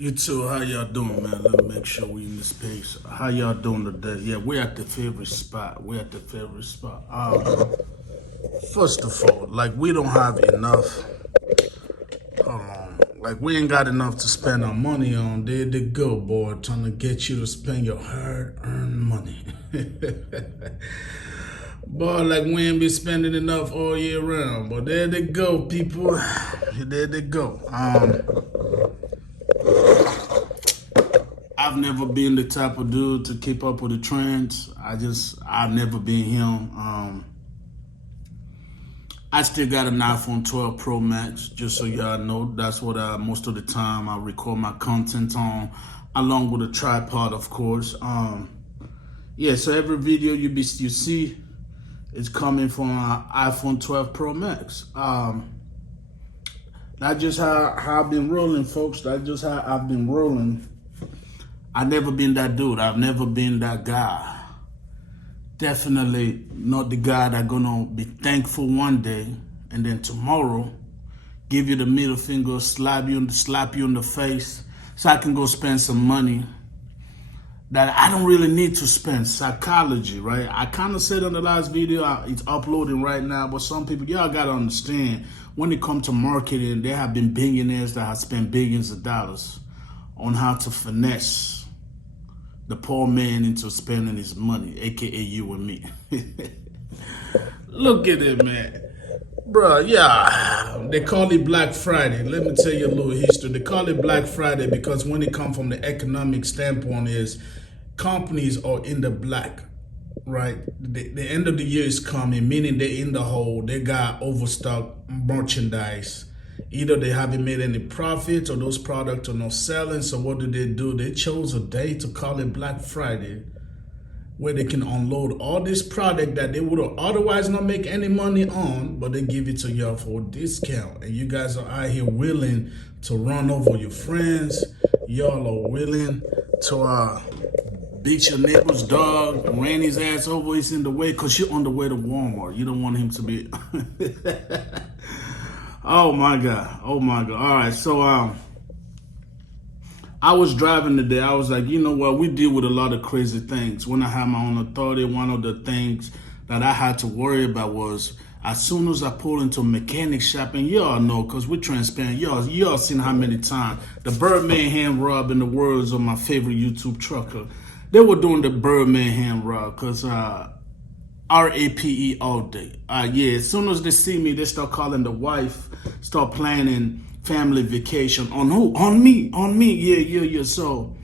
You too, how y'all doing, man? Let me make sure we in this pace. How y'all doing today? Yeah, we're at the favorite spot. We're at the favorite spot. First of all, like we don't have enough. Hold on. Like we ain't got enough to spend our money on. There they go, boy, trying to get you to spend your hard-earned money. Boy, like we ain't been spending enough all year round. But there they go, people. There they go. I've never been the type of dude to keep up with the trends. I've never been him. I still got an iPhone 12 Pro Max, just so y'all know. That's what most of the time I record my content on, along with a tripod, of course. Yeah, so every video you see is coming from an iPhone 12 Pro Max. That's just how I've been rolling, folks. That's just how I've been rolling. I've never been that dude. I've never been that guy. Definitely not the guy that's gonna be thankful one day and then tomorrow give you the middle finger, slap you in the face so I can go spend some money that I don't really need to spend. Psychology, right? I kind of said on the last video, it's uploading right now, but some people, y'all gotta understand, when it comes to marketing, there have been billionaires that have spent billions of dollars on how to finesse the poor man into spending his money, aka you and me. Look at it, man. Bruh, yeah, they call it Black Friday. Let me tell you a little history. They call it Black Friday because when it comes from the economic standpoint is companies are in the black, right? The end of the year is coming, meaning they're in the hole. They got overstocked merchandise. Either they haven't made any profits or those products are not selling. So what do? They chose a day to call it Black Friday, where they can unload all this product that they would otherwise not make any money on, but they give it to y'all for a discount. And you guys are out here willing to run over your friends. Y'all are willing to beat your neighbor's dog, ran his ass over, he's in the way, because you're on the way to Walmart. You don't want him to be... Oh my God. Oh my God. All right. So I was driving today. I was like, you know what? We deal with a lot of crazy things. When I had my own authority, one of the things that I had to worry about was as soon as I pull into a mechanic shop, and y'all know, because we're transparent, y'all seen how many times the Birdman hand rub, in the words of my favorite YouTube trucker, they were doing the Birdman hand rub because RAPE all day. Yeah, as soon as they see me, they start calling the wife, start planning family vacation. On who? On me. Yeah. So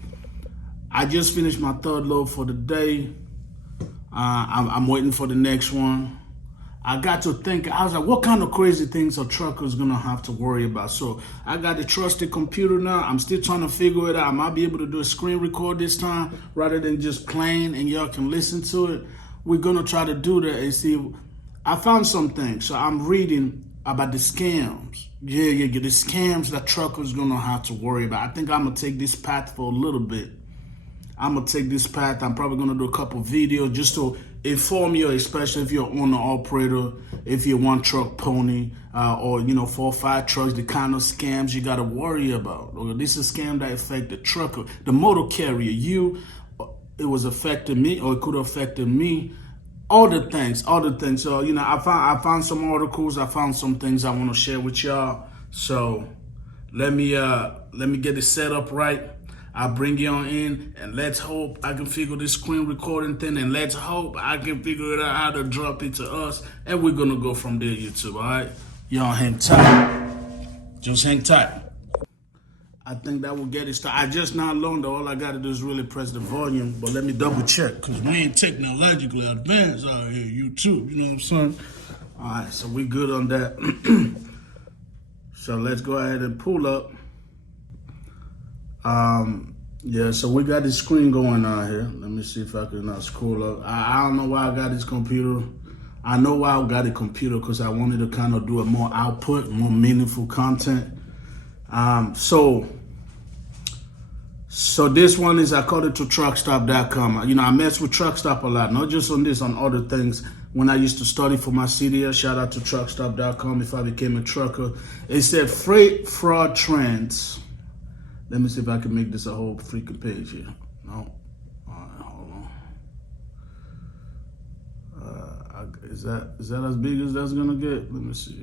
I just finished my third load for the day. I'm waiting for the next one. I got to think, I was like, what kind of crazy things are truckers gonna have to worry about? So I got the trusted computer now. I'm still trying to figure it out. I might be able to do a screen record this time rather than just playing and y'all can listen to it. We're gonna try to do that and see. I found some things. So I'm reading about the scams. Yeah, the scams that truckers gonna have to worry about. I think I'm gonna take this path for a little bit. I'm gonna take this path. I'm probably gonna do a couple videos just to inform you, especially if you're an owner operator, if you're one truck pony, or 4 or 5 trucks, the kind of scams you gotta worry about. Or this is a scam that affect the trucker, the motor carrier, it was affecting me, or it could have affected me. All the things. So, I found some articles. I found some things I want to share with y'all. So let me get it set up right. I'll bring y'all in, and let's hope I can figure this screen recording thing, and let's hope I can figure it out how to drop it to us, and we're gonna go from there, YouTube. All right, y'all hang tight. Just hang tight. I think that will get it started. I just now learned that all I got to do is really press the volume, but let me double check because we ain't technologically advanced out here, YouTube, you know what I'm saying? All right, so we good on that. So let's go ahead and pull up. Yeah, so we got this screen going on here. Let me see if I can scroll up. I don't know why I got this computer. I know why I got a computer because I wanted to kind of do a more output, more meaningful content. So this one is, I call it to truckstop.com. I mess with Truckstop a lot, not just on this, on other things. When I used to study for my CDL, shout out to truckstop.com if I became a trucker. It said freight fraud trends Let me see if I can make this a whole freaking page here. No. All right, hold on. Is that as big as that's gonna get? Let me see.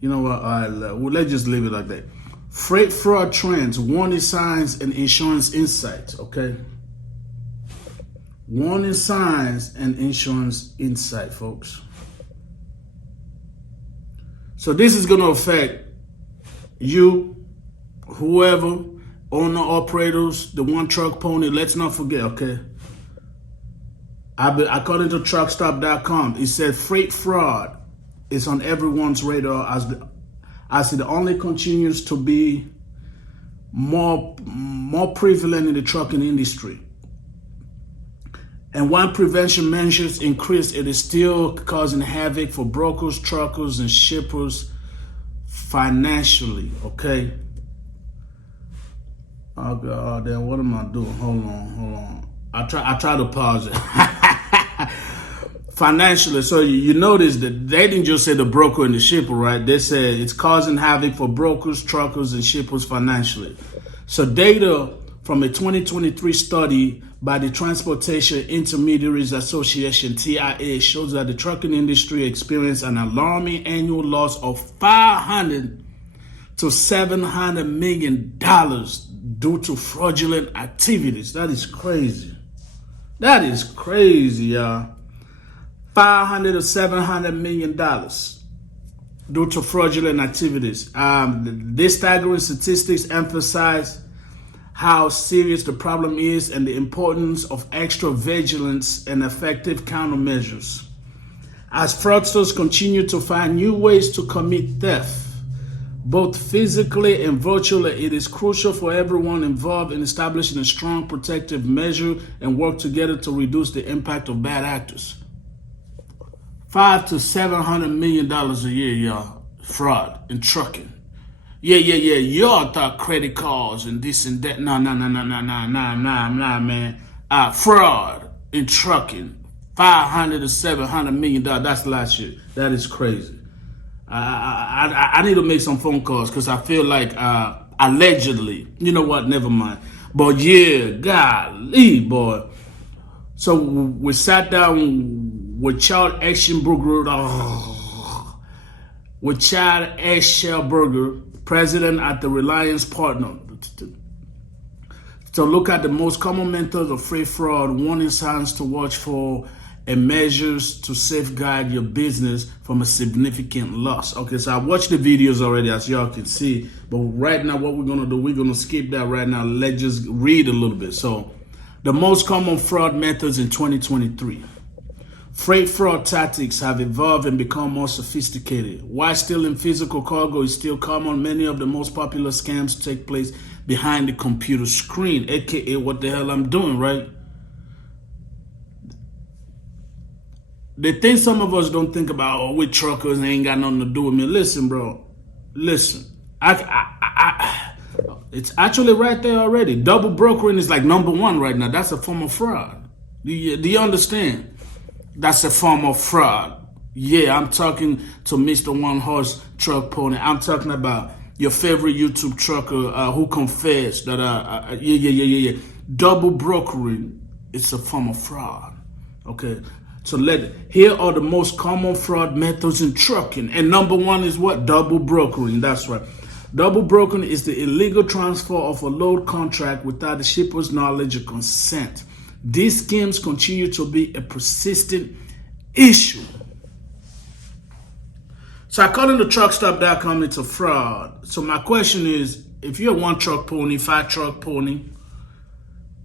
You know what? All right, well, let's just leave it like that. Freight fraud trends, warning signs, and insurance insights. Okay. Warning signs and insurance insight, folks. So this is going to affect you, whoever, owner, operators, the one truck pony. Let's not forget, okay? According to truckstop.com, it said freight fraud is on everyone's radar as it only continues to be more prevalent in the trucking industry. And while prevention measures increase, it is still causing havoc for brokers, truckers, and shippers financially, okay? Oh, God, then what am I doing? Hold on. I try to pause it. Financially, so you notice that they didn't just say the broker and the shipper, right? They said it's causing havoc for brokers, truckers, and shippers financially. So data from a 2023 study by the Transportation Intermediaries Association, TIA, shows that the trucking industry experienced an alarming annual loss of $500 to $700 million due to fraudulent activities. That is crazy. That is crazy, y'all. $500 to $700 million due to fraudulent activities. These staggering statistics emphasize how serious the problem is and the importance of extra vigilance and effective countermeasures. As fraudsters continue to find new ways to commit theft, both physically and virtually, it is crucial for everyone involved in establishing a strong protective measure and work together to reduce the impact of bad actors. $500 to $700 million a year, y'all, fraud in trucking. Yeah. Y'all thought credit cards and this and that. Nah, man. Fraud in trucking. $500 to $700 million. That's last year. That is crazy. I need to make some phone calls because I feel like allegedly. You know what? Never mind. But yeah, golly, boy. So we sat down with Charles Eschenberger. With Chad Eschenberger, president at the Reliance Partner, to look at the most common methods of freight fraud, warning signs to watch for, and measures to safeguard your business from a significant loss. Okay, so I watched the videos already, as y'all can see, but right now what we're gonna do, we're gonna skip that right now. Let's just read a little bit. So, the most common fraud methods in 2023. Freight fraud tactics have evolved and become more sophisticated. While stealing physical cargo is still common, many of the most popular scams take place behind the computer screen, aka what the hell I'm doing, right? The thing some of us don't think about, oh, we truckers ain't got nothing to do with me. Listen, bro. Listen. It's actually right there already. Double brokering is like #1 right now. That's a form of fraud. Do you understand? That's a form of fraud. Yeah, I'm talking to Mr. One Horse Truck Pony. I'm talking about your favorite YouTube trucker who confessed that, yeah. Double brokering is a form of fraud. Okay, so here are the most common fraud methods in trucking. And #1 is what? Double brokering. That's right. Double brokering is the illegal transfer of a load contract without the shipper's knowledge or consent. These schemes continue to be a persistent issue. So according to truckstop.com, it's a fraud. So my question is, if you're one truck pony, 5 truck pony,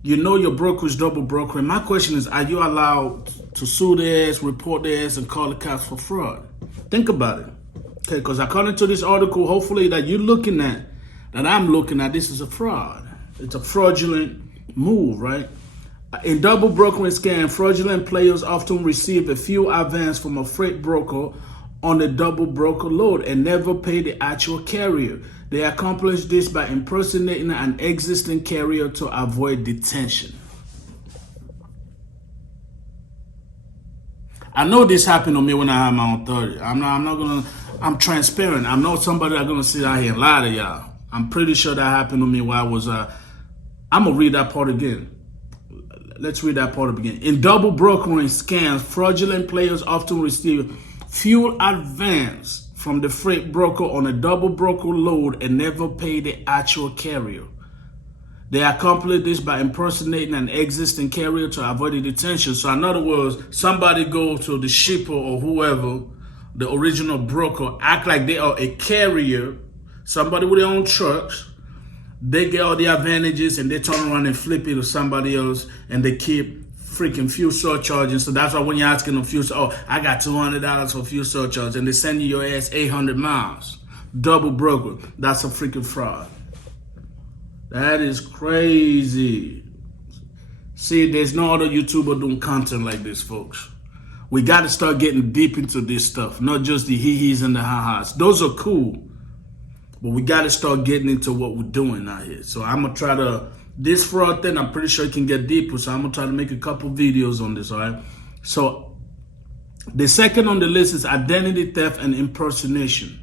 you know your broker is double brokering. My question is, are you allowed to sue their ass, report their ass, and call the cops for fraud? Think about it. Okay, because according to this article, hopefully that you're looking at, that I'm looking at, this is a fraud. It's a fraudulent move, right? In double brokering scam, fraudulent players often receive a few advance from a freight broker on a double broker load and never pay the actual carrier. They accomplish this by impersonating an existing carrier to avoid detention. I know this happened to me when I had my own 30. I'm transparent. I'm not somebody that's gonna sit out here and lie to y'all. I'm pretty sure that happened to me while I was, I'm going to read that part again. Let's read that part again. In double brokering scams, fraudulent players often receive fuel advance from the freight broker on a double broker load and never pay the actual carrier. They accomplish this by impersonating an existing carrier to avoid the detention. So in other words, somebody go to the shipper or whoever, the original broker, act like they are a carrier, somebody with their own trucks. They get all the advantages and they turn around and flip it to somebody else, and they keep freaking fuel surcharging. So that's why when you're asking them fuel, I got $200 for fuel surcharge, and they send you your ass 800 miles. Double broker. That's a freaking fraud. That is crazy. See, there's no other YouTuber doing content like this, folks. We got to start getting deep into this stuff, not just the hee-hees and the ha-has. Those are cool, but we got to start getting into what we're doing out here. So I'm going to try to, this fraud thing, I'm pretty sure it can get deeper, so I'm going to try to make a couple videos on this, all right? So the second on the list is identity theft and impersonation.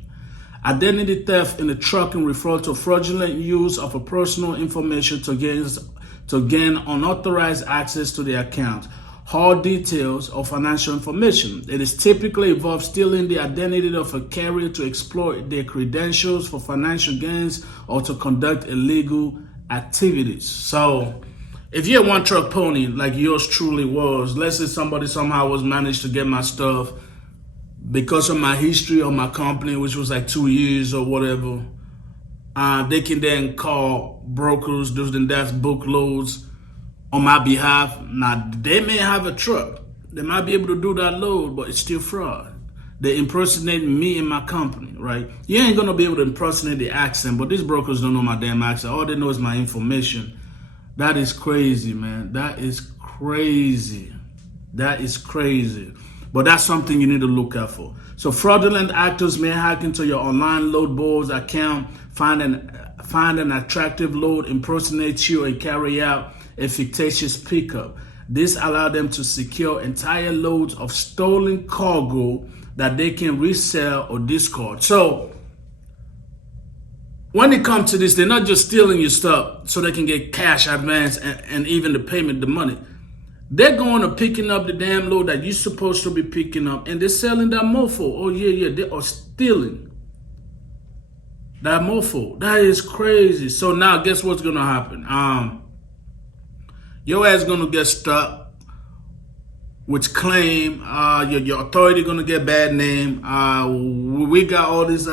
Identity theft in the trucking refers to fraudulent use of a personal information to gain unauthorized access to the account, hard details, or financial information. It is typically involves stealing the identity of a carrier to exploit their credentials for financial gains or to conduct illegal activities. So if you're one truck pony like yours truly was, let's say somebody somehow was managed to get my stuff because of my history of my company, which was like 2 years or whatever, they can then call brokers, this and that, book loads on my behalf. Now, they may have a truck. They might be able to do that load, but it's still fraud. They're impersonating me and my company, right? You ain't going to be able to impersonate the accent, but these brokers don't know my damn accent. All they know is my information. That is crazy, man. That is crazy. That is crazy. But that's something you need to look out for. So fraudulent actors may hack into your online load boards account, find an attractive load, impersonate you, and carry out a fictitious pickup. This allows them to secure entire loads of stolen cargo that they can resell or discard. So when it comes to this, they're not just stealing your stuff so they can get cash advance and even the payment, the money. They're going to picking up the damn load that you're supposed to be picking up, and they're selling that mofo. Oh, yeah, they are stealing that mofo. That is crazy. So now guess what's going to happen? Your ass going to get stuck, which claim your authority going to get bad name. We got all these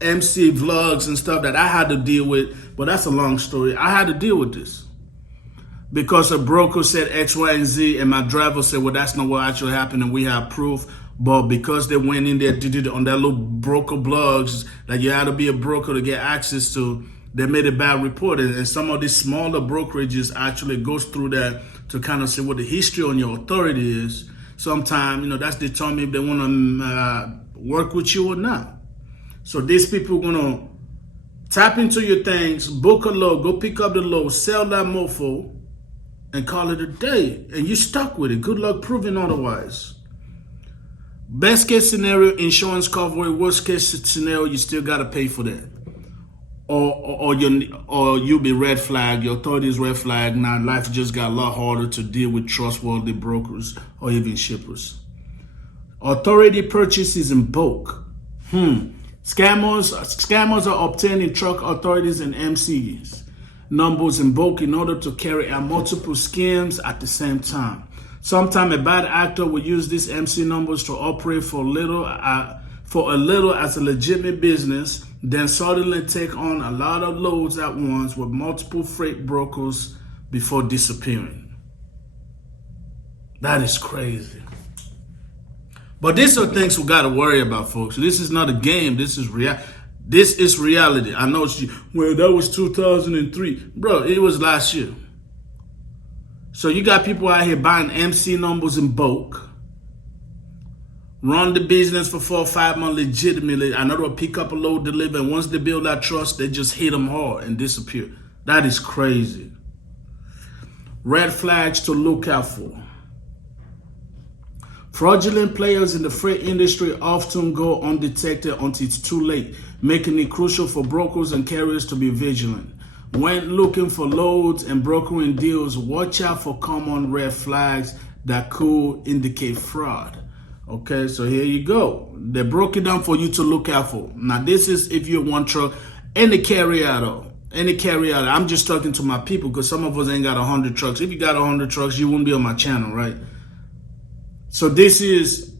MC vlogs and stuff that I had to deal with, but that's a long story. I had to deal with this because a broker said X, Y, and Z, and my driver said, well, that's not what actually happened, and we have proof. But because they went in there, did it on their little broker blogs that you had to be a broker to get access to, they made a bad report. And some of these smaller brokerages actually goes through that to kind of see what the history on your authority is. Sometimes, that's determined if they want to work with you or not. So these people are going to tap into your things, book a load, go pick up the load, sell that mofo, and call it a day. And you're stuck with it. Good luck proving otherwise. Best case scenario, insurance coverage. Worst case scenario, you still got to pay for that. Or you'll be red flag. Your authority is red flag. Now life just got a lot harder to deal with trustworthy brokers or even shippers. Authority purchases in bulk. Scammers are obtaining truck authorities and MCs numbers in bulk in order to carry out multiple schemes at the same time. Sometimes a bad actor will use these MC numbers to operate for a little as a legitimate business, then suddenly take on a lot of loads at once with multiple freight brokers before disappearing. That is crazy. But these are things we got to worry about, folks. This is not a game. This is reality. I know that was 2003. Bro, it was last year. So you got people out here buying MC numbers in bulk, run the business for 4 or 5 months legitimately. I know they'll pick up a load, deliver, and once they build that trust, they just hit them hard and disappear. That is crazy. Red flags to look out for. Fraudulent players in the freight industry often go undetected until it's too late, making it crucial for brokers and carriers to be vigilant. When looking for loads and brokering deals, watch out for common red flags that could indicate fraud. Okay, so here you go. They broke it down for you to look out for. Now, this is if you want truck, any carrier though. Any carrier. I'm just talking to my people because some of us ain't got 100 trucks. If you got 100 trucks, you wouldn't be on my channel, right? So this is,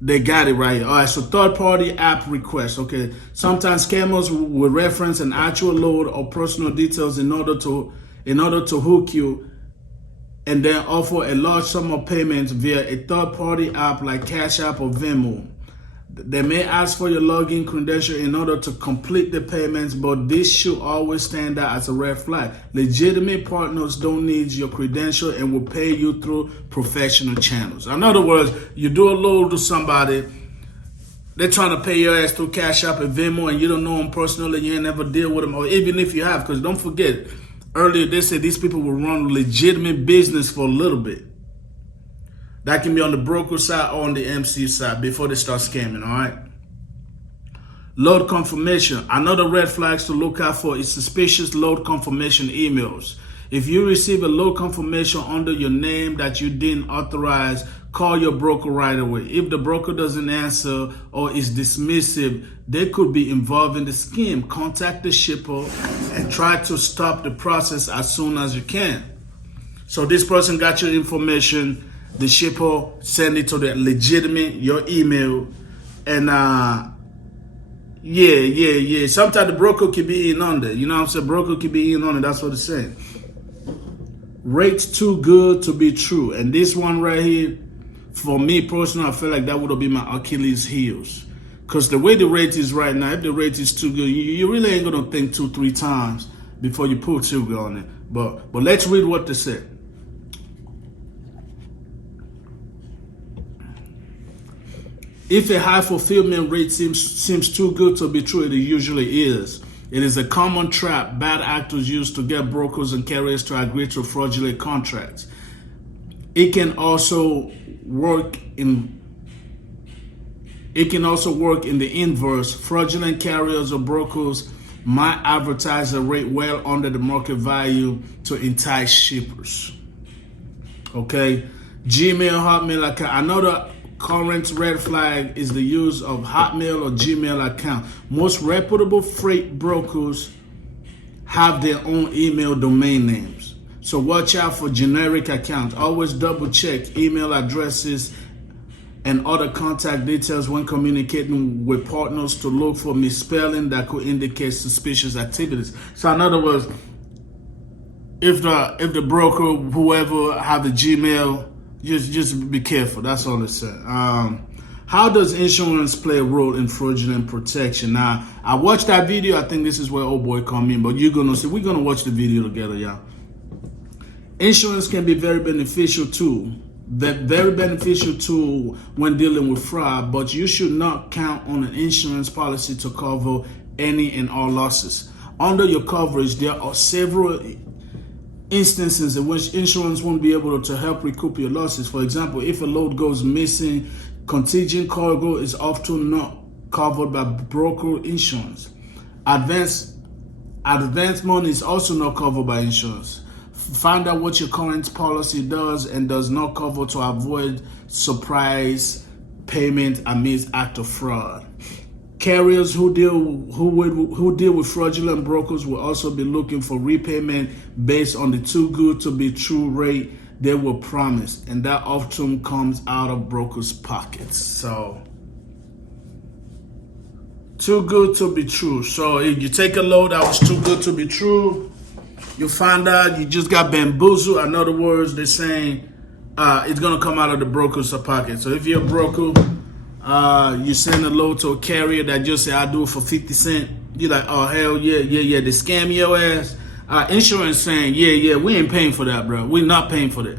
they got it right here. All right, so third-party app requests. Okay, sometimes scammers will reference an actual load or personal details in order to hook you, and then offer a large sum of payments via a third-party app like Cash App or Venmo. They may ask for your login credential in order to complete the payments, but this should always stand out as a red flag. Legitimate partners don't need your credential and will pay you through professional channels. In other words, you do a load to somebody, they're trying to pay your ass through Cash App and Venmo, and you don't know them personally, you ain't never deal with them, or even if you have, because don't forget, earlier they said these people will run legitimate business for a little bit. That can be on the broker side or on the MC side before they start scamming, all right? Load confirmation. Another red flags to look out for is suspicious load confirmation emails. If you receive a load confirmation under your name that you didn't authorize, call your broker right away. If the broker doesn't answer or is dismissive, they could be involved in the scheme. Contact the shipper and try to stop the process as soon as you can. So this person got your information, the shipper send it to the legitimate, your email, and yeah. Sometimes the broker can be in on it. You know what I'm saying? Broker can be in on it. That's what it's saying. Rates too good to be true. And this one right here, for me personally, I feel like that would have been my Achilles heels. Because the way the rate is right now, if the rate is too good, you really ain't going to think 2-3 times before you pull trigger on it. But let's read what they said. If a high fulfillment rate seems too good to be true, it usually is. It is a common trap bad actors use to get brokers and carriers to agree to fraudulent contracts. It can also work in the inverse. Fraudulent carriers or brokers might advertise a rate well under the market value to entice shippers. Okay, Gmail, Hotmail account. Another current red flag is the use of Hotmail or Gmail account. Most reputable freight brokers have their own email domain names. So watch out for generic accounts. Always double check email addresses and other contact details when communicating with partners to look for misspelling that could indicate suspicious activities. So in other words, if the broker, whoever have the Gmail, just be careful. That's all it said. How does insurance play a role in fraudulent protection? Now, I watched that video. I think this is where old boy come in, but you're gonna see. We're gonna watch the video together, y'all. Insurance can be very beneficial too. Very beneficial tool when dealing with fraud, but you should not count on an insurance policy to cover any and all losses. Under your coverage, there are several instances in which insurance won't be able to help recoup your losses. For example, if a load goes missing, contingent cargo is often not covered by broker insurance. Advance money is also not covered by insurance. Find out what your current policy does and does not cover to avoid surprise payment amidst act of fraud. Carriers who deal with fraudulent brokers will also be looking for repayment based on the too good to be true rate they were promised, and that often comes out of brokers' pockets. So, too good to be true. So if you take a load that was too good to be true, you find out you just got bamboozled. In other words, they're saying it's gonna come out of the broker's pocket. So if you're a broker, you send a load to a carrier that just say, I'll do it for 50 cents. You're like, oh, hell yeah. They scam your ass. Insurance saying, yeah, we ain't paying for that, bro. We're not paying for that.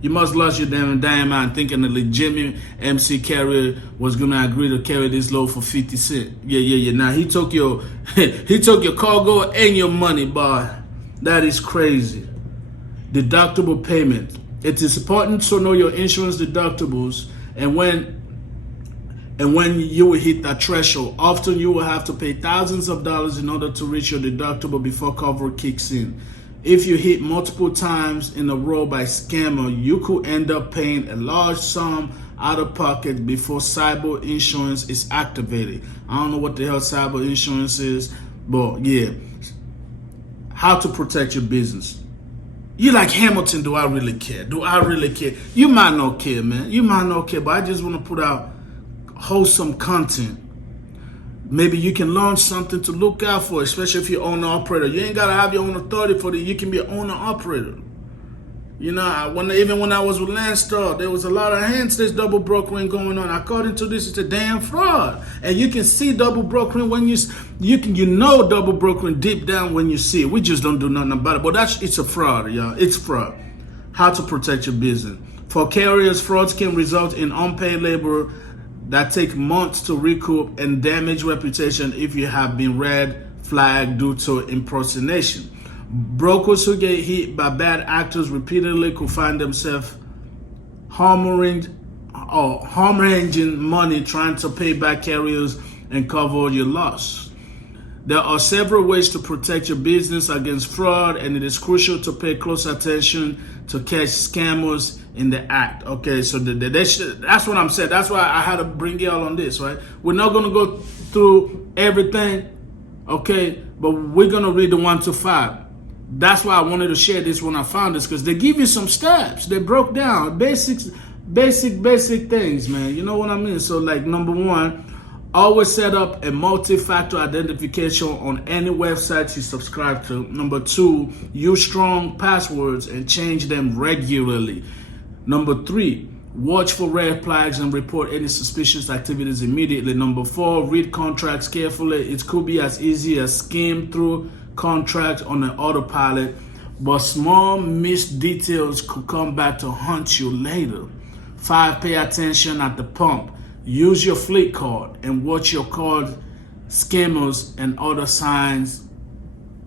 You must lost your damn mind thinking the legitimate MC carrier was going to agree to carry this load for 50 cents. Yeah. Now, he took your cargo and your money, boy. That is crazy. Deductible payment. It is important to know your insurance deductibles and when you will hit that threshold. Often you will have to pay thousands of dollars in order to reach your deductible before coverage kicks in. If you hit multiple times in a row by scammer, you could end up paying a large sum out of pocket before cyber insurance is activated. I don't know what the hell cyber insurance is, but yeah. How to protect your business. You like, Hamilton, do I really care? Do I really care? You might not care, man. You might not care, but I just want to put out wholesome content. Maybe you can learn something to look out for, especially if you're owner-operator. You ain't got to have your own authority for it. You can be an owner-operator. You know, even when I was with Landstar, there was a lot of hints there's double brokering going on. According to this, it's a damn fraud. And you can see double brokering when you know double brokering deep down when you see it. We just don't do nothing about it. But it's a fraud, y'all. It's fraud. How to protect your business. For carriers, frauds can result in unpaid labor that take months to recoup and damage reputation if you have been red flagged due to impersonation. Brokers who get hit by bad actors repeatedly could find themselves hemorrhaging money trying to pay back carriers and cover your loss. There are several ways to protect your business against fraud, and it is crucial to pay close attention to catch scammers in the act. Okay, so that's what I'm saying. That's why I had to bring y'all on this, right? We're not going to go through everything, okay, but we're going to read the 1 to 5. That's why I wanted to share this when I found this, because they give you some steps. They broke down basic things, man. You know what I mean? So, like, number 1, always set up a multi-factor identification on any website you subscribe to. Number 2, use strong passwords and change them regularly. Number 3, watch for red flags and report any suspicious activities immediately. Number 4, read contracts carefully. It could be as easy as skim through contracts on an autopilot, but small missed details could come back to haunt you later. 5, pay attention at the pump. Use your fleet card and watch your card scammers and other signs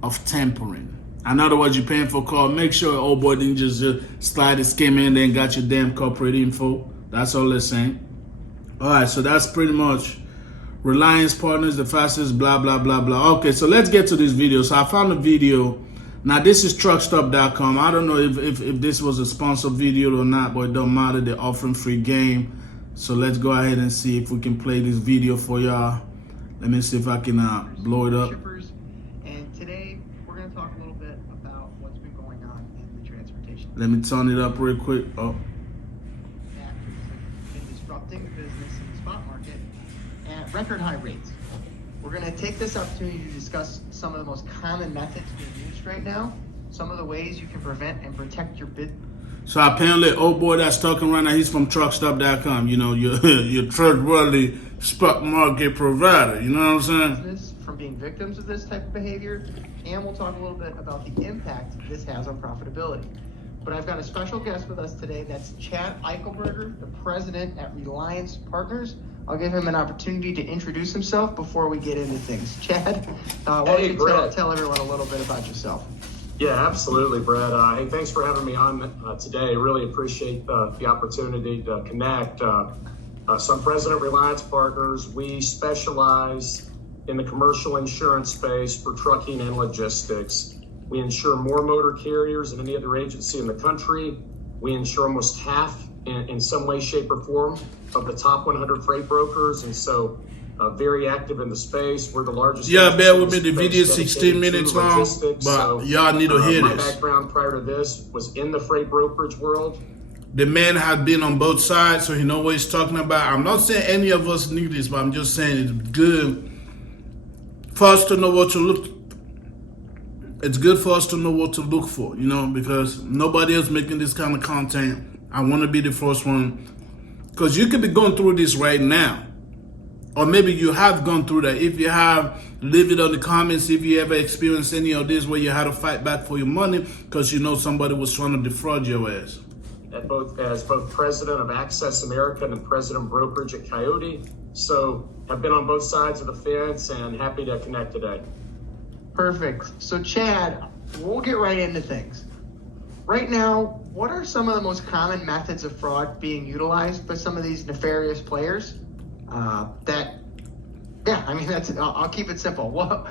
of tampering. In other words, you're paying for a card. Make sure old boy didn't just slide the scam in there and got your damn corporate info. That's all they're saying. All right, so that's pretty much Reliance Partners, the fastest, blah, blah, blah, blah. Okay, so let's get to this video. So I found a video. Now, this is truckstop.com. I don't know if this was a sponsored video or not, but it don't matter. They're offering free game. So let's go ahead and see if we can play this video for y'all. Let me see if I can blow it up. And today, we're going to talk a little bit about what's been going on in the transportation. Let me turn it up real quick. Oh. Factors have been disrupting the business in the spot market at record high rates. We're going to take this opportunity to discuss some of the most common methods being used right now, some of the ways you can prevent and protect your business. So apparently, old boy that's talking right now, he's from truckstop.com. You know, your trustworthy stock market provider. You know what I'm saying? From being victims of this type of behavior, and we'll talk a little bit about the impact this has on profitability. But I've got a special guest with us today. That's Chad Eichelberger, the president at Reliance Partners. I'll give him an opportunity to introduce himself before we get into things. Chad, why don't you tell everyone a little bit about yourself? Yeah, absolutely, Brad. Hey, thanks for having me on today. Really appreciate the opportunity to connect. So I'm president of Reliance Partners. We specialize in the commercial insurance space for trucking and logistics. We insure more motor carriers than any other agency in the country. We insure almost half in some way, shape, or form of the top 100 freight brokers. And so very active in the space. We're the largest. Yeah, bear with me. The video is 16 minutes long, but so, y'all need to hear my this. My background prior to this was in the freight brokerage world. The man has been on both sides, so he knows what he's talking about. I'm not saying any of us need this, but I'm just saying it's good for us to know what to look. It's good for us to know what to look for, you know, because nobody else making this kind of content. I want to be the first one, because you could be going through this right now. Or maybe you have gone through that. If you have, leave it on the comments if you ever experienced any of this where you had to fight back for your money because you know somebody was trying to defraud your ass. As both president of Access America and president of brokerage at Coyote. So I've been on both sides of the fence and happy to connect today. Perfect. So Chad, we'll get right into things. Right now, what are some of the most common methods of fraud being utilized by some of these nefarious players? I'll keep it simple. What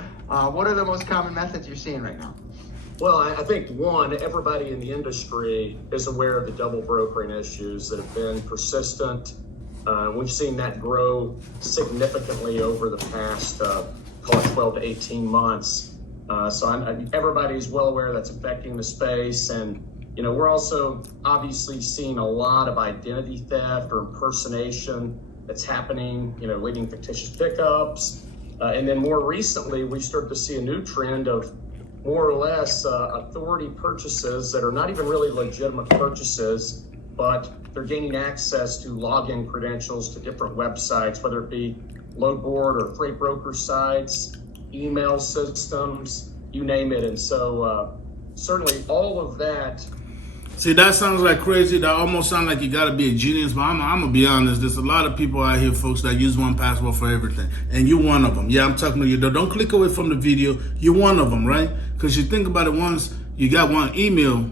are the most common methods you're seeing right now? Well, I think one, everybody in the industry is aware of the double brokering issues that have been persistent. We've seen that grow significantly over the past, call it 12 to 18 months. Everybody's well aware that's affecting the space. And, we're also obviously seeing a lot of identity theft or impersonation that's happening, leading fictitious pickups. And then more recently, we start to see a new trend of more or less authority purchases that are not even really legitimate purchases, but they're gaining access to login credentials to different websites, whether it be load board or freight broker sites, email systems, you name it. And so certainly all of that. See, that sounds like crazy. That almost sounds like you got to be a genius. But I'm going to be honest. There's a lot of people out here, folks, that use 1Password for everything. And you're one of them. Yeah, I'm talking to you. Don't click away from the video. You're one of them, right? Because you think about it, once you got one email,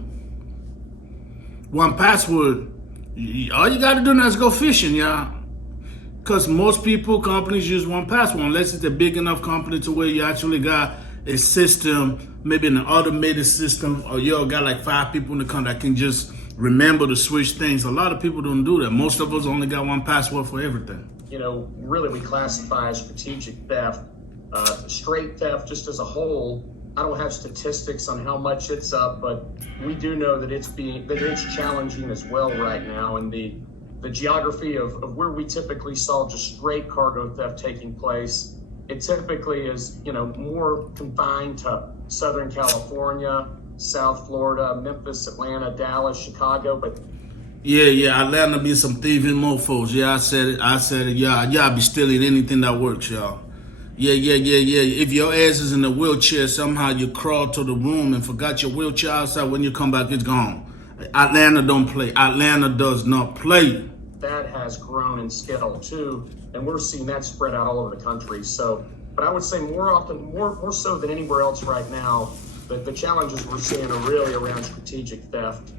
1Password, all you got to do now is go fishing, y'all. Because most companies use 1Password, unless it's a big enough company to where you actually got a system, maybe an automated system, or you got like 5 people in the company that can just remember to switch things. A lot of people don't do that. Most of us only got 1Password for everything. Really we classify as strategic theft, straight theft just as a whole. I don't have statistics on how much it's up, but we do know that it's challenging as well right now. And the geography of where we typically saw just straight cargo theft taking place, it typically is, more confined to Southern California, South Florida, Memphis, Atlanta, Dallas, Chicago, but Yeah, Atlanta be some thieving mofos. Yeah, I said it. Y'all be stealing anything that works, y'all. Yeah. If your ass is in a wheelchair, somehow you crawled to the room and forgot your wheelchair outside. When you come back, it's gone. Atlanta don't play. Atlanta does not play. That has grown in scale too, and we're seeing that spread out all over the country. So, but I would say more so than anywhere else right now, the challenges we're seeing are really around strategic theft,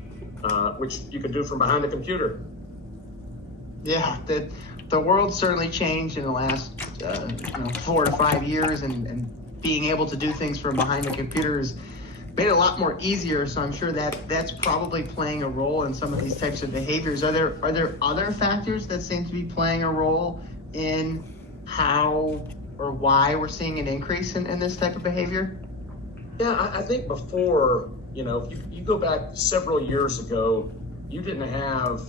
which you can do from behind a computer. Yeah, the world's certainly changed in the last 4 to 5 years, and being able to do things from behind a computer has made it a lot more easier. So I'm sure that's probably playing a role in some of these types of behaviors. Are there other factors that seem to be playing a role in how or why we're seeing an increase in this type of behavior? Yeah, I think before, if you go back several years ago, you didn't have,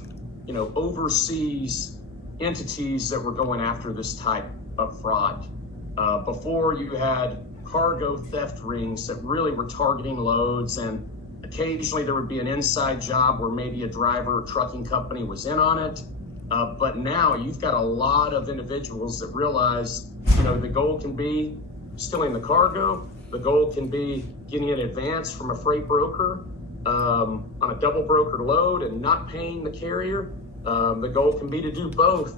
overseas entities that were going after this type of fraud. Before, you had cargo theft rings that really were targeting loads, and occasionally there would be an inside job where maybe a driver or trucking company was in on it. But now you've got a lot of individuals that realize, the goal can be stealing the cargo. The goal can be getting an advance from a freight broker on a double brokered load and not paying the carrier. The goal can be to do both.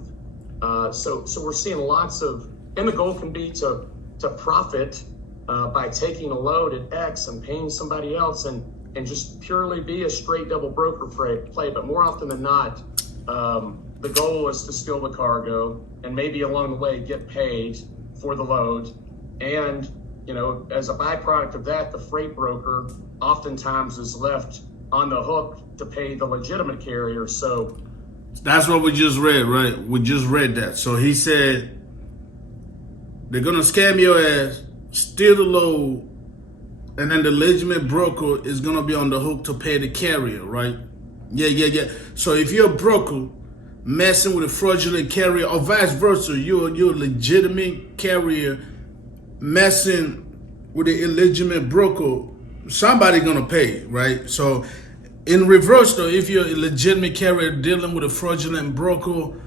So we're seeing lots of, and the goal can be to profit by taking a load at X and paying somebody else and just purely be a straight double broker play. But more often than not, the goal is to steal the cargo and maybe along the way get paid for the load. And as a byproduct of that, the freight broker oftentimes is left on the hook to pay the legitimate carrier. So that's what we just read, right? We just read that. So he said they're going to scam your ass, steal the load, and then the legitimate broker is going to be on the hook to pay the carrier, right? Yeah. So if you're a broker messing with a fraudulent carrier, or vice versa, you're a legitimate carrier messing with an illegitimate broker, somebody's gonna pay, right? So in reverse though, if you're a legitimate carrier dealing with a fraudulent broker,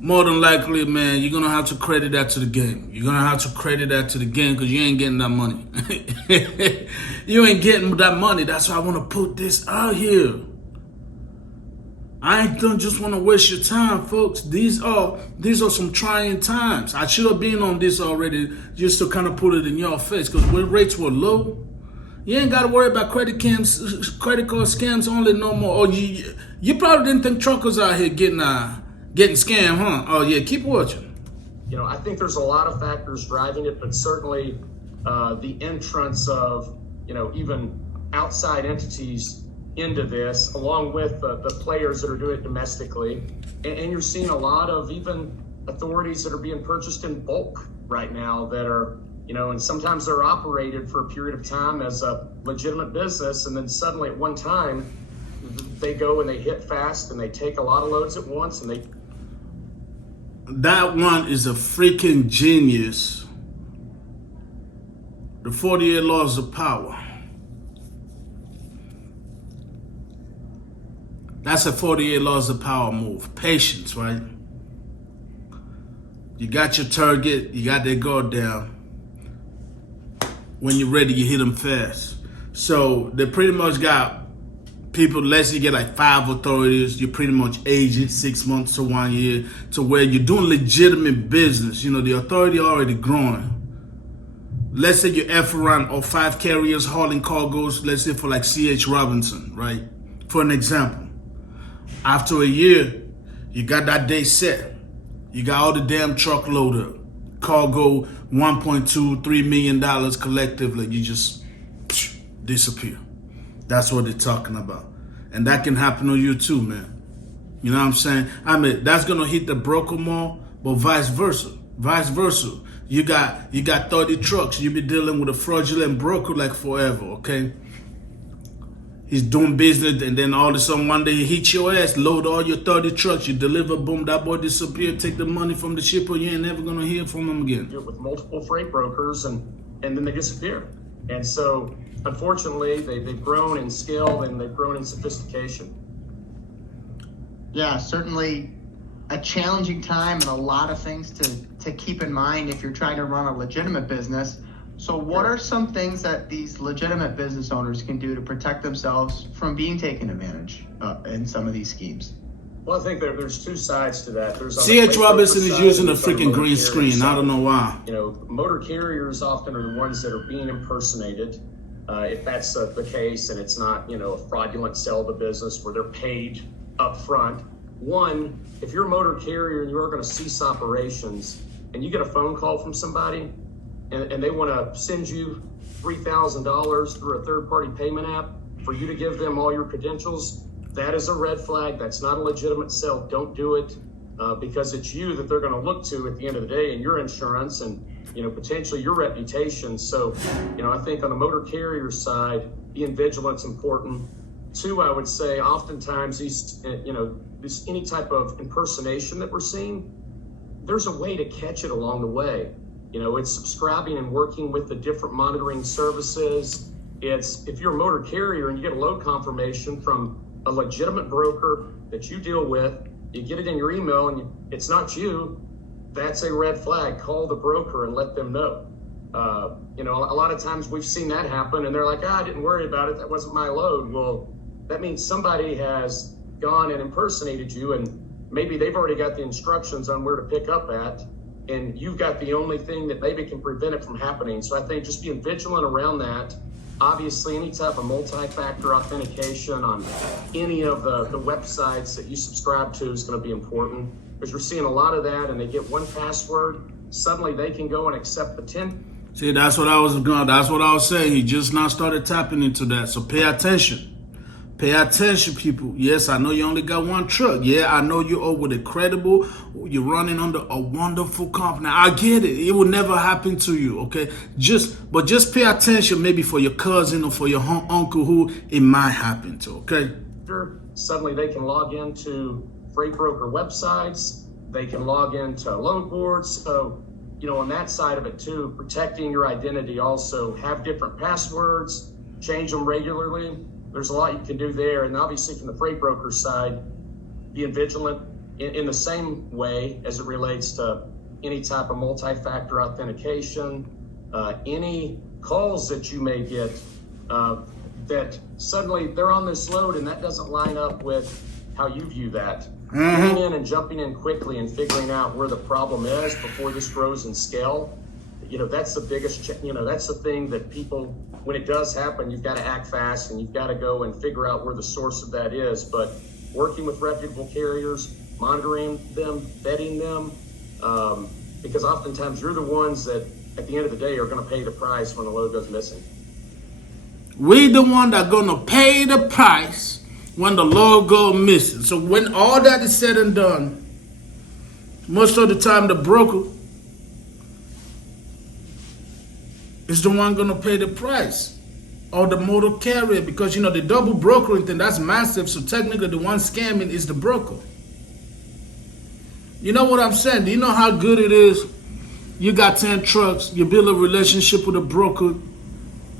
more than likely, man, you're gonna have to credit that to the game. You're gonna have to credit that to the game because you ain't getting that money. You ain't getting that money. That's why I want to put this out here. I don't just want to waste your time, folks. These are some trying times. I should have been on this already just to kind of put it in your face, because when rates were low, You ain't got to worry about credit card scams only no more. Oh, you probably didn't think truckers out here getting scammed, huh? Oh yeah, keep watching. I think there's a lot of factors driving it, but certainly the entrance of, even outside entities into this, along with the players that are doing it domestically. And you're seeing a lot of even authorities that are being purchased in bulk right now that are, and sometimes they're operated for a period of time as a legitimate business. And then suddenly at one time, they go and they hit fast and they take a lot of loads at once and That one is a freaking genius. The 48 Laws of Power. That's a 48 Laws of Power move. Patience, right? You got your target, you got their guard down. When you're ready, you hit them fast. So they pretty much got people, let's say you get like 5 authorities, you're pretty much agent 6 months to 1 year, to where you're doing legitimate business. The authority already growing. Let's say you're F around or 5 carriers hauling cargoes, let's say for like C.H. Robinson, right? For an example. After a year, you got that day set. You got all the damn truck loaded. Cargo, $1.2, $3 million collectively. You just disappear. That's what they're talking about. And that can happen on you too, man. You know what I'm saying? That's going to hit the broker more, but vice versa. Vice versa. You got 30 trucks. You be dealing with a fraudulent broker like forever, okay? He's doing business, and then all of a sudden one day he hits your ass, load all your 30 trucks, you deliver, boom, that boy disappear, take the money from the shipper, you ain't never gonna hear from him again. With multiple freight brokers, and then they disappear. And so, unfortunately, they've grown in skill and they've grown in sophistication. Yeah, certainly a challenging time and a lot of things to keep in mind if you're trying to run a legitimate business. So what are some things that these legitimate business owners can do to protect themselves from being taken advantage in some of these schemes? Well, I think there's two sides to that. C.H. Robinson is using a freaking green screen. I don't know why. Motor carriers often are the ones that are being impersonated. If that's the case, and it's not, a fraudulent sell of the business where they're paid up front. One, if you're a motor carrier and you are going to cease operations and you get a phone call from somebody and they want to send you $3,000 through a third-party payment app for you to give them all your credentials, that is a red flag. That's not a legitimate sale. Don't do it because it's you that they're going to look to at the end of the day, and your insurance and potentially your reputation. So, I think on the motor carrier side, being vigilant's important. Two, I would say oftentimes these, any type of impersonation that we're seeing, there's a way to catch it along the way. It's subscribing and working with the different monitoring services. It's if you're a motor carrier and you get a load confirmation from a legitimate broker that you deal with, you get it in your email and it's not you, that's a red flag. Call the broker and let them know. A lot of times we've seen that happen and they're like, I didn't worry about it. That wasn't my load. Well, that means somebody has gone and impersonated you, and maybe they've already got the instructions on where to pick up at, and you've got the only thing that maybe can prevent it from happening. So I think just being vigilant around that. Obviously, any type of multi-factor authentication on any of the websites that you subscribe to is going to be important, because you're seeing a lot of that, and they get one password, suddenly they can go and accept the 10. See, that's what I was saying. He just now started tapping into that. So pay attention. Pay attention, people. Yes, I know you only got one truck. Yeah, I know you're over the credible. You're running under a wonderful company. I get it. It will never happen to you, okay? Just pay attention maybe for your cousin or for your uncle who it might happen to, okay? Suddenly they can log into freight broker websites. They can log into load boards. So, on that side of it too, protecting your identity also. Have different passwords, change them regularly. There's a lot you can do there. And obviously from the freight broker side, being vigilant in the same way as it relates to any type of multi-factor authentication, any calls that you may get that suddenly they're on this load and that doesn't line up with how you view that. Getting in and jumping in quickly and figuring out where the problem is before this grows in scale. that's the biggest, that's the thing that people, when it does happen, you've got to act fast and you've got to go and figure out where the source of that is. But working with reputable carriers, monitoring them, vetting them, because oftentimes you're the ones that at the end of the day are going to pay the price when the load goes missing. We the one that gonna pay the price when the load go missing. So when all that is said and done, most of the time the broker is the one gonna pay the price, or the motor carrier, because the double brokering thing, that's massive. So technically the one scamming is the broker. You know what I'm saying? Do you know how good it is? You got 10 trucks, you build a relationship with a broker,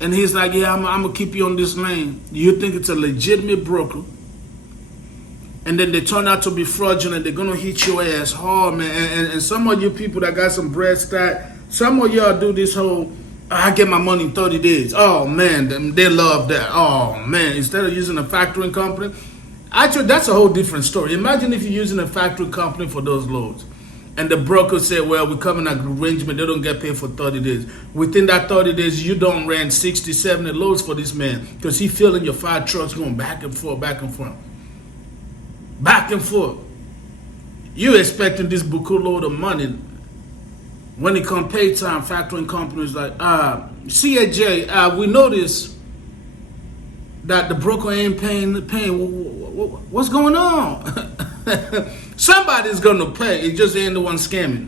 and he's like, yeah, I'm gonna keep you on this lane. You think it's a legitimate broker, and then they turn out to be fraudulent. They're gonna hit your ass hard, man. And some of you people that got some bread stack, some of y'all do this whole, I get my money in 30 days. Oh man, they love that. Oh man, instead of using a factoring company, actually that's a whole different story. Imagine if you're using a factoring company for those loads, and the broker said, well, we come in an arrangement, they don't get paid for 30 days. Within that 30 days, you don't rent 60, 70 loads for this man, because he filling your 5 trucks going back and forth, back and forth. Back and forth. You expecting this buku load of money. When it come pay time, factoring companies like, CAJ, we noticed that the broker ain't paying. What's going on? Somebody's gonna pay. It just ain't the one scamming.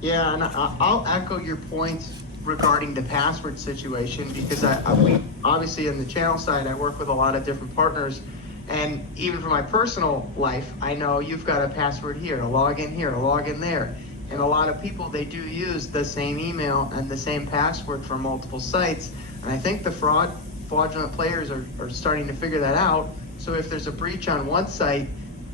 Yeah, and I'll echo your points regarding the password situation, because we obviously in the channel side, I work with a lot of different partners, and even for my personal life, I know you've got a password here, a login here, a login there, and a lot of people, they do use the same email and the same password for multiple sites, and I think the fraudulent players are starting to figure that out. So if there's a breach on one site,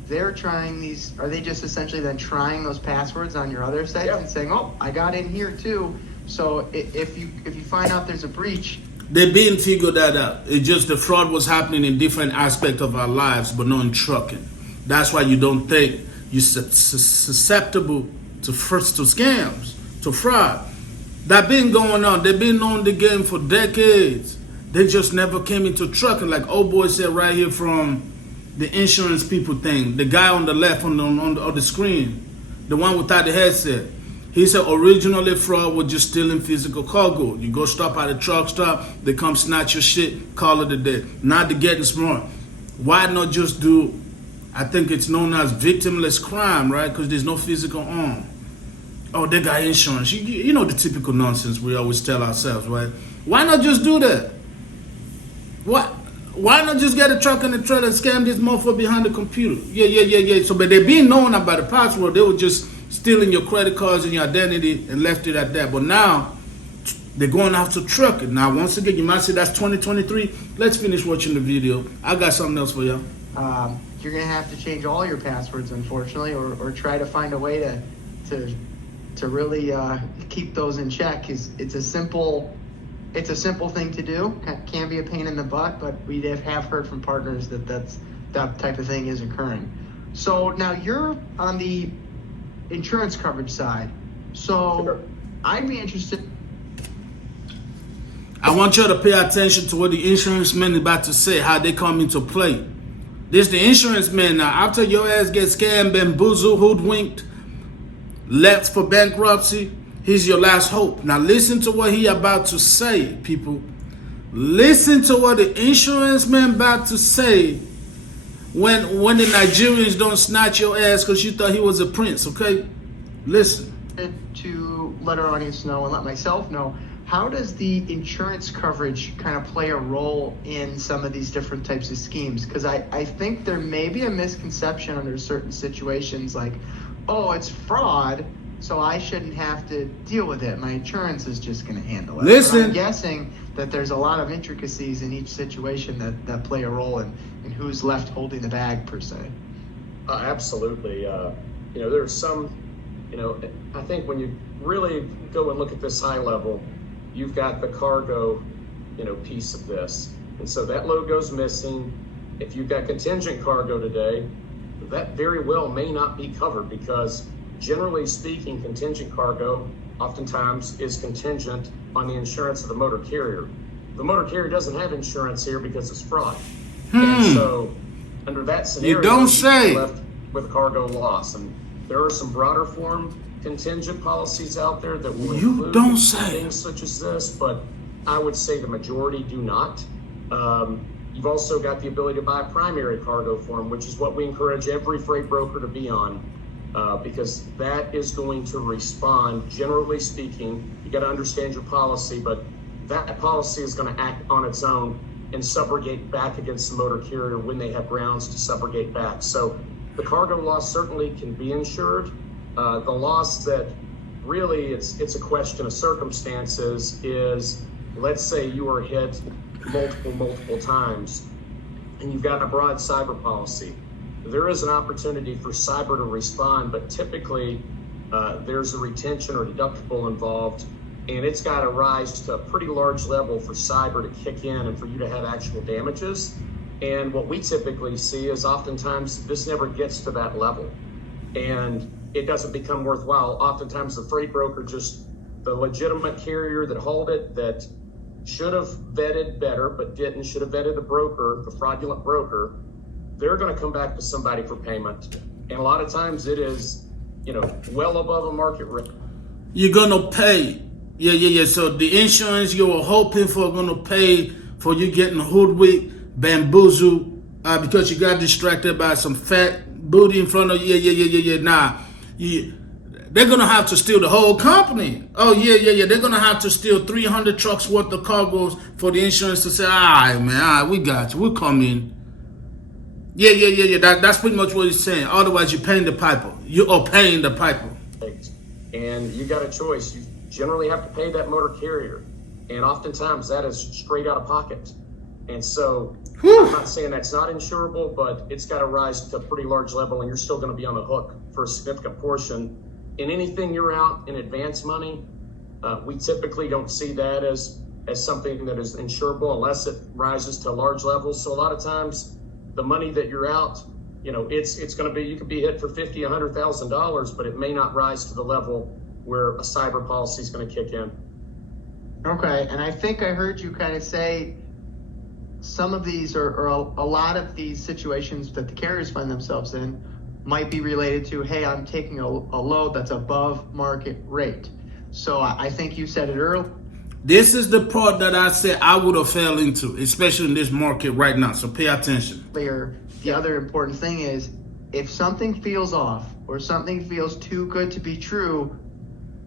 they're trying these, are they just essentially then trying those passwords on your other sites and saying, oh, I got in here too. So if you find out there's a breach, they been figured that out. It's just the fraud was happening in different aspects of our lives, but not in trucking. That's why you don't think you're susceptible to scams, to fraud. That been going on. They've been on the game for decades. They just never came into trucking. Like old boy said right here from the insurance people thing, the guy on the left on the screen, the one without the headset. He said originally fraud was just stealing physical cargo. You go stop at a truck stop, they come snatch your shit, call it a day. Now they're getting smart. Why not just do, I think it's known as victimless crime, right? Because there's no physical harm. Oh, they got insurance. You know the typical nonsense we always tell ourselves, right? Why not just do that? Why not just get a truck and a trailer and scam this motherfucker behind the computer? Yeah. So, but they being known about the password, they were just stealing your credit cards and your identity and left it at that. But now, they're going after trucking. Now, once again, you might say that's 2023. Let's finish watching the video. I got something else for y'all. you're going to have to change all your passwords, unfortunately, or try to find a way to really keep those in check. It's a simple thing to do. Can be a pain in the butt, but we have heard from partners that type of thing is occurring. So now you're on the insurance coverage side. So Sure. I'd be interested. I want you to pay attention to what the insurance man is about to say, how they come into play. This the insurance man now. After your ass gets scammed, bamboozled, hoodwinked, left for bankruptcy, he's your last hope. Now listen to what he about to say, people. Listen to what the insurance man about to say when the Nigerians don't snatch your ass because you thought he was a prince, okay? Listen. To let our audience know and let myself know, how does the insurance coverage kind of play a role in some of these different types of schemes? Because I think there may be a misconception under certain situations like, oh, it's fraud, so I shouldn't have to deal with it. My insurance is just going to handle it. Listen. But I'm guessing that there's a lot of intricacies in each situation that play a role in who's left holding the bag, per se. Absolutely. There's some, I think when you really go and look at this high level, you've got the cargo, piece of this. And so that load goes missing. If you've got contingent cargo today, that very well may not be covered because generally speaking, contingent cargo oftentimes is contingent on the insurance of the motor carrier. The motor carrier doesn't have insurance here because it's fraud. And so under that scenario, You don't say. you're left with a cargo loss. And there are some broader form contingent policies out there that will You include don't say. things such as this, but I would say the majority do not. You've also got the ability to buy a primary cargo form, which is what we encourage every freight broker to be on, because that is going to respond, generally speaking. You got to understand your policy, but that policy is going to act on its own and subrogate back against the motor carrier when they have grounds to subrogate back. So the cargo loss certainly can be insured. The loss that really it's a question of circumstances is, let's say you are hit multiple times and you've got a broad cyber policy. There is an opportunity for cyber to respond, but typically there's a retention or deductible involved, and it's got to rise to a pretty large level for cyber to kick in and for you to have actual damages. And what we typically see is oftentimes this never gets to that level and it doesn't become worthwhile. Oftentimes the freight broker, just the legitimate carrier that hauled it, that should have vetted better but didn't, should have vetted the broker, the fraudulent broker, they're going to come back to somebody for payment. And a lot of times it is, well above a market rate. You're gonna pay. Yeah. So the insurance you were hoping for gonna pay for you getting hoodwinked, bamboozled, because you got distracted by some fat booty in front of you. Yeah. Nah, they're gonna have to steal the whole company. Oh yeah. They're gonna have to steal 300 trucks worth of cargoes for the insurance to say, all right, man, all right, we got you. We'll come in. Yeah. That's pretty much what he's saying. Otherwise, you're paying the piper. You are paying the piper. And you got a choice. You generally have to pay that motor carrier. And oftentimes that is straight out of pocket. And so I'm not saying that's not insurable, but it's got to rise to a pretty large level and you're still going to be on the hook for a significant portion. In anything you're out in advance money, we typically don't see that as something that is insurable unless it rises to large levels. So a lot of times the money that you're out, it's going to be, you could be hit for $50,000, $100,000, but it may not rise to the level where a cyber policy is going to kick in. Okay, and I think I heard you kind of say some of these or a lot of these situations that the carriers find themselves in might be related to, hey, I'm taking a load that's above market rate. So I think you said it earlier. This is the part that I said I would have fell into, especially in this market right now. So pay attention. The other important thing is, if something feels off or something feels too good to be true,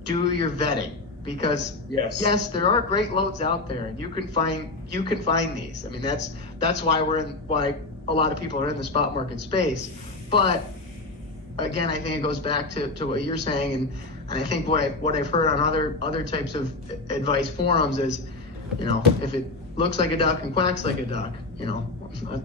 do your vetting. Because yes, there are great loads out there, and you can find these. I mean, that's why why a lot of people are in the spot market space. But again, I think it goes back to what you're saying, and I think what I've heard on other types of advice forums is, if it looks like a duck and quacks like a duck,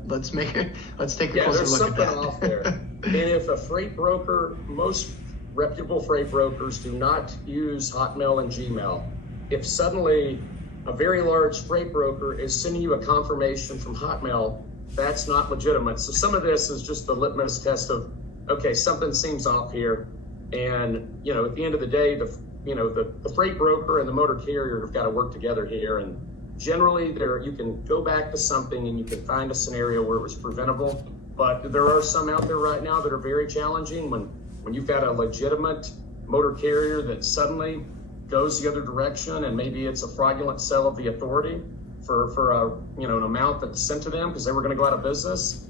let's take a closer look at that. There's something off there. And if a freight broker, most reputable freight brokers do not use Hotmail and Gmail. If suddenly a very large freight broker is sending you a confirmation from Hotmail, that's not legitimate. So some of this is just the litmus test of, okay, something seems off here. And, at the end of the day, the freight broker and the motor carrier have got to work together here. And generally you can go back to something and you can find a scenario where it was preventable. But there are some out there right now that are very challenging when you've got a legitimate motor carrier that suddenly goes the other direction, and maybe it's a fraudulent sale of the authority for an amount that's sent to them because they were going to go out of business.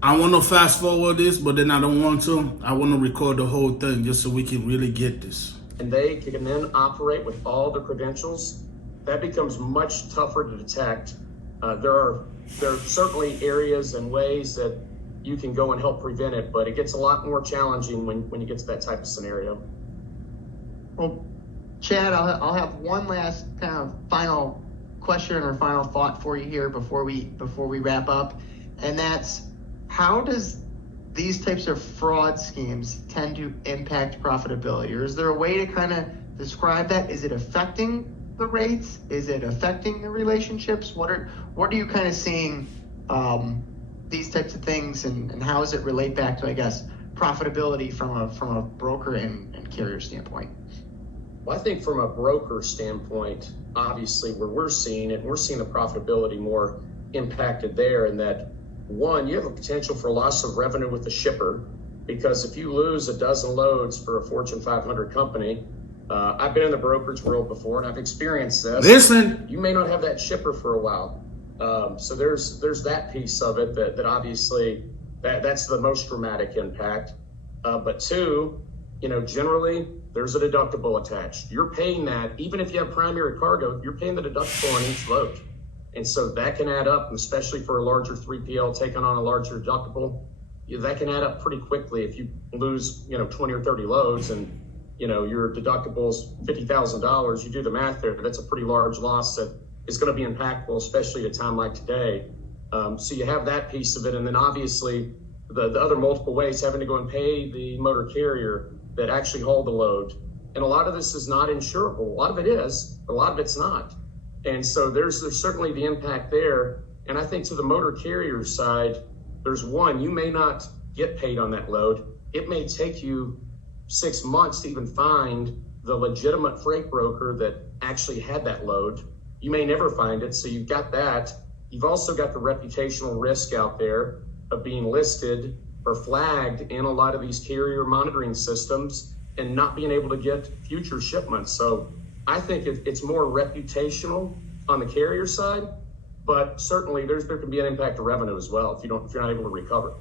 I want to fast forward this, but then I don't want to. I want to record the whole thing just so we can really get this. And they can then operate with all the credentials. That becomes much tougher to detect. There are certainly areas and ways that you can go and help prevent it, but it gets a lot more challenging when you get to that type of scenario. Well, Chad, I'll have one last kind of final question or final thought for you here before we wrap up, and that's, how does these types of fraud schemes tend to impact profitability? Or is there a way to kind of describe that? Is it affecting the rates? Is it affecting the relationships? What are you kind of seeing these types of things, and how does it relate back to, I guess, profitability from a broker and carrier standpoint? Well, I think from a broker standpoint, obviously where we're seeing it, we're seeing the profitability more impacted there in that, one, you have a potential for loss of revenue with the shipper, because if you lose a dozen loads for a Fortune 500 company, I've been in the brokerage world before and I've experienced this. Listen, You may not have that shipper for a while. So there's that piece of it that obviously that's the most dramatic impact. But two, generally there's a deductible attached. You're paying that, even if you have primary cargo, you're paying the deductible on each load. And so that can add up, especially for a larger 3PL taking on a larger deductible. That can add up pretty quickly if you lose, 20 or 30 loads and, your deductible's $50,000. You do the math there, that's a pretty large loss that is going to be impactful, especially at a time like today. So you have that piece of it. And then obviously the other multiple ways, having to go and pay the motor carrier that actually hauled the load. And a lot of this is not insurable. A lot of it is, but a lot of it's not. And so there's certainly the impact there. And I think to the motor carrier side, there's one, you may not get paid on that load. It may take you 6 months to even find the legitimate freight broker that actually had that load. You may never find it, so you've got that. You've also got the reputational risk out there of being listed or flagged in a lot of these carrier monitoring systems and not being able to get future shipments. So I think it's more reputational on the carrier side, but certainly there can be an impact to revenue as well if you're not able to recover.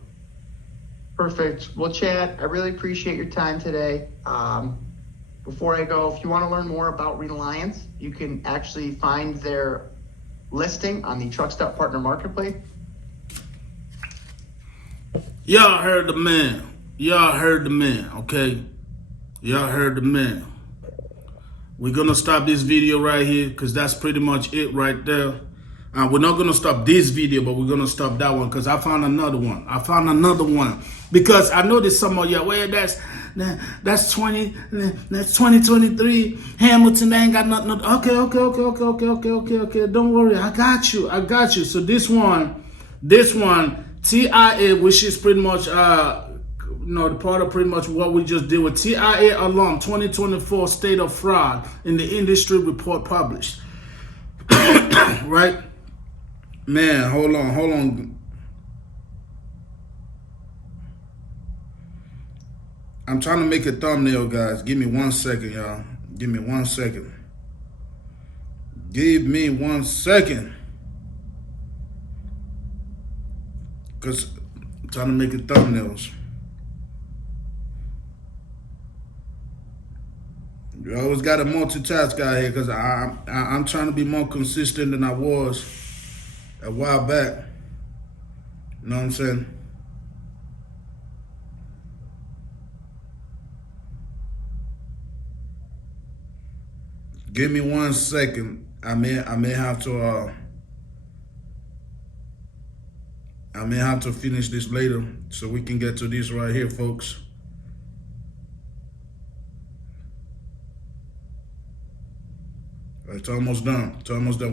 Perfect. Well, Chad, I really appreciate your time today. Before I go, if you want to learn more about Reliance, you can actually find their listing on the Truckstop Partner Marketplace. y'all heard the man. Y'all heard the man, okay? Y'all heard the man. We're going to stop this video right here because that's pretty much it right there. We're not going to stop this video, but we're going to stop that one because I found another one. Because I noticed some of y'all, well, that's 2023. Hamilton ain't got nothing. Okay. Don't worry. I got you. So this one, TIA, which is pretty much, the part of pretty much what we just did with TIA alum 2024 State of Fraud in the Industry Report published. Right? Man, hold on. I'm trying to make a thumbnail, guys. Give me 1 second, y'all. Give me 1 second. Because I'm trying to make it thumbnails. You always got to multitask out here because I'm trying to be more consistent than I was a while back. You know what I'm saying? Give me 1 second. I may have to finish this later so we can get to this right here, folks. It's almost done.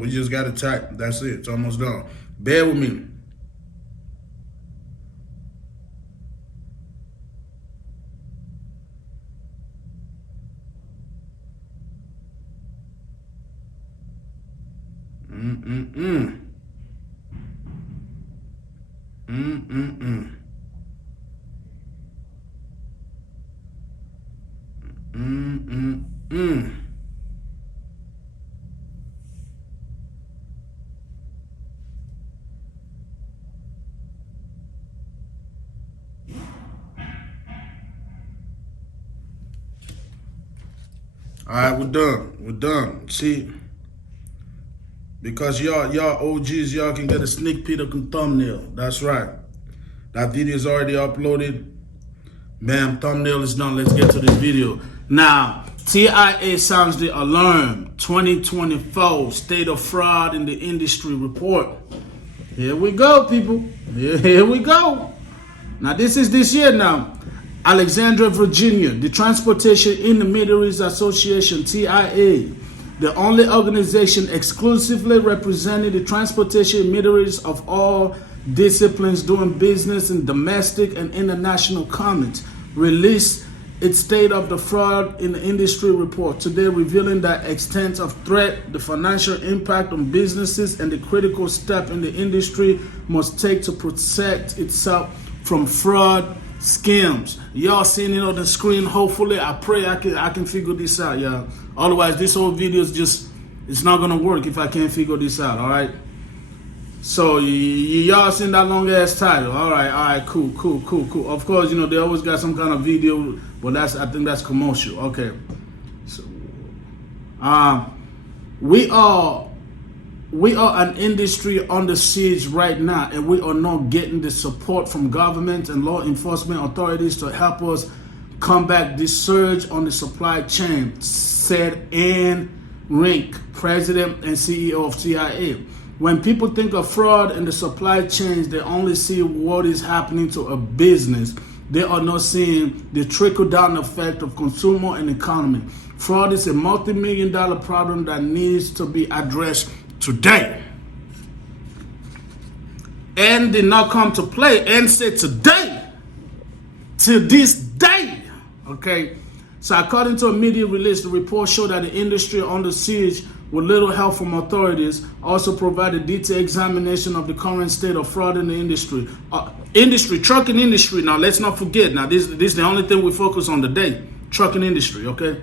We just got to type. That's it. It's almost done. Bear with me. All right, we're done. See, because y'all OGs, y'all can get a sneak peek of the thumbnail. That's right. That video is already uploaded. Bam, thumbnail is done. Let's get to this video. Now, TIA sounds the alarm. 2024 State of Fraud in the Industry Report. Here we go, people. Here we go. Now, this is this year now. Alexandria, Virginia, the Transportation Intermediaries Association, TIA, the only organization exclusively representing the transportation intermediaries of all disciplines doing business in domestic and international commerce, released its State of the Fraud in the Industry report today, revealing the extent of threat, the financial impact on businesses, and the critical step in the industry must take to protect itself from fraud scams. Y'all seeing it on the screen. Hopefully, I pray I can figure this out, y'all. Otherwise, this whole video is just, it's not gonna work if I can't figure this out. All right. So y'all seen that long ass title. All right, cool. Of course, they always got some kind of video, but I think that's commercial. Okay. So we are an industry under siege right now, and we are not getting the support from government and law enforcement authorities to help us combat this surge on the supply chain, said Ann Rink, president and CEO of TIA. When people think of fraud in the supply chains, they only see what is happening to a business. They are not seeing the trickle-down effect of consumer and economy. Fraud is a multi-million-dollar problem that needs to be addressed today. And did not come to play and said today, to this day. Okay. So according to a media release, the report showed that the industry under siege with little help from authorities also provided detailed examination of the current state of fraud in the industry. Trucking industry. Now, let's not forget. Now, this is the only thing we focus on today. Trucking industry, okay?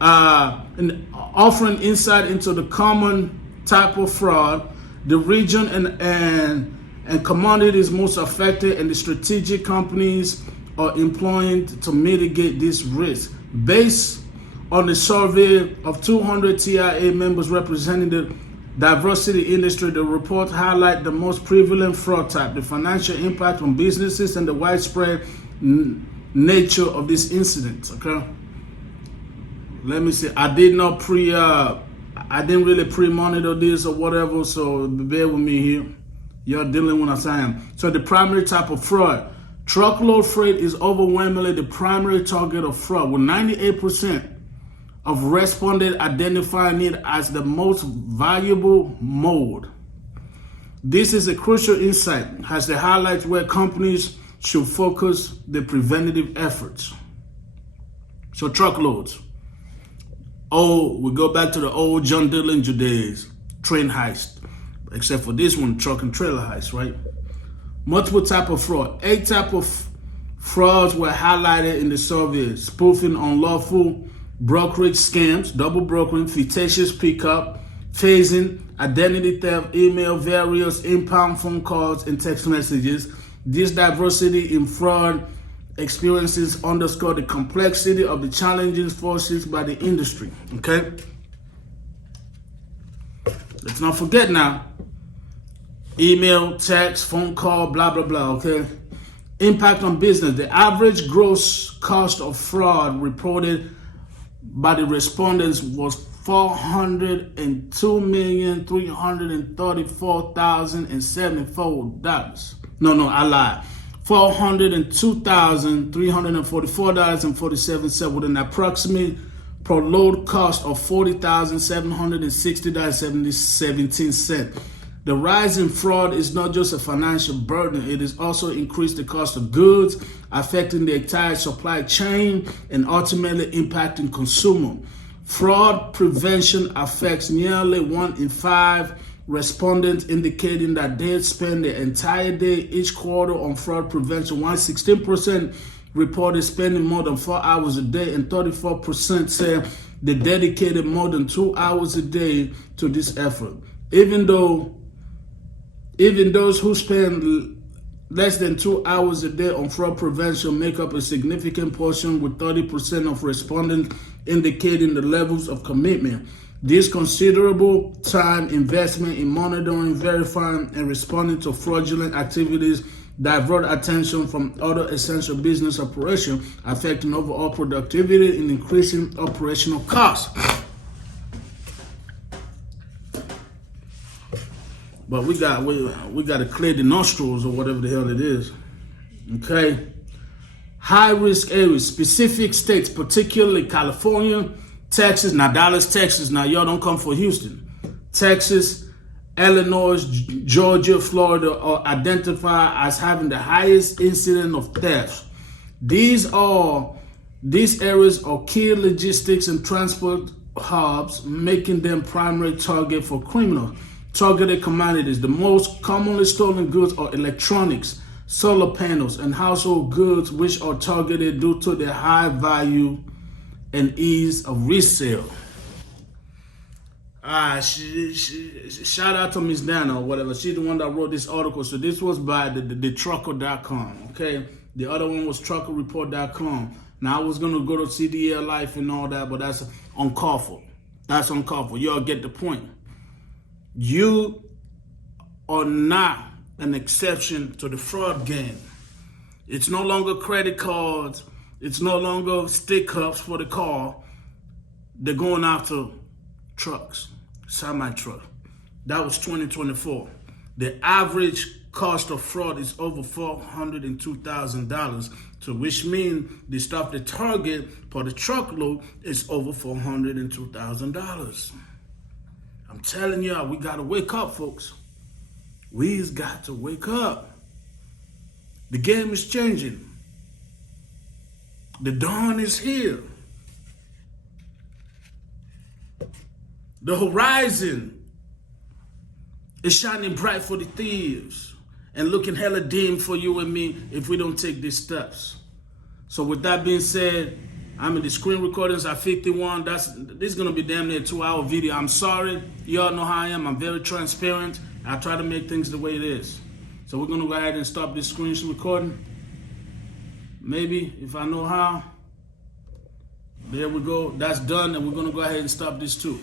And offering insight into the common type of fraud, the region and commodities most affected, and the strategic companies are employing to mitigate this risk. Based on the survey of 200 TIA members representing the diversity industry, the report highlights the most prevalent fraud type, the financial impact on businesses, and the widespread nature of this incident. Okay, let me see. I didn't really pre-monitor this or whatever, so bear with me here. You're dealing with us, I am. So the primary type of fraud, truckload freight, is overwhelmingly the primary target of fraud, with 98% of respondents identifying it as the most valuable mode. This is a crucial insight as it highlights where companies should focus their preventative efforts. So truckloads. We go back to the old John Dillinger days, train heist. Except for this one, truck and trailer heist, right? Multiple type of fraud. 8 type of frauds were highlighted in the survey: spoofing, unlawful brokerage scams, double brokering, fictitious pickup, phasing, identity theft, email, various inbound phone calls and text messages. This diversity in fraud experiences underscore the complexity of the challenges faced by the industry. Okay? Let's not forget now. Email, text, phone call, blah, blah, blah, okay? Impact on business. The average gross cost of fraud reported by the respondents was $402,334,074. No, I lied. $402,344.47 with an approximate per load cost of $40,760.17. The rise in fraud is not just a financial burden, it has also increased the cost of goods, affecting the entire supply chain and ultimately impacting consumer. Fraud prevention affects nearly 1 in 5 respondents, indicating that they spend the entire day each quarter on fraud prevention, while 16% reported spending more than 4 hours a day, and 34% say they dedicated more than 2 hours a day to this effort. Even those who spend less than 2 hours a day on fraud prevention make up a significant portion, with 30% of respondents indicating the levels of commitment. This considerable time investment in monitoring, verifying, and responding to fraudulent activities divert attention from other essential business operations, affecting overall productivity and increasing operational costs. But we got to clear the nostrils or whatever the hell it is. Okay. High risk areas, specific states, particularly California, Texas. Now Dallas, Texas. Now y'all don't come for Houston. Texas, Illinois, Georgia, Florida are identified as having the highest incidence of thefts. These are These areas are key logistics and transport hubs, making them primary target for criminal targeted commodities. The most commonly stolen goods are electronics, solar panels, and household goods, which are targeted due to their high value and ease of resale. Shout out to Miss Dana or whatever. She's the one that wrote this article. So this was by the trucker.com. Okay. The other one was truckerreport.com. Now I was gonna go to CDL Life and all that, but that's uncalled for. That's uncalled for. Y'all get the point. You are not an exception to the fraud game. It's no longer credit cards. It's no longer stick ups for the car. They're going after trucks, semi-truck. That was 2024. The average cost of fraud is over $402,000, so which means the stuff they target for the truckload is over $402,000. I'm telling y'all, we gotta wake up, folks. We've got to wake up. The game is changing. The dawn is here. The horizon is shining bright for the thieves and looking hella dim for you and me if we don't take these steps. So with that being said, I'm in the screen recordings at 51. This is gonna be damn near a 2-hour video. I'm sorry, y'all know how I am. I'm very transparent. I try to make things the way it is. So we're gonna go ahead and stop this screen recording. Maybe, if I know how. There we go, that's done, and we're gonna go ahead and stop this too.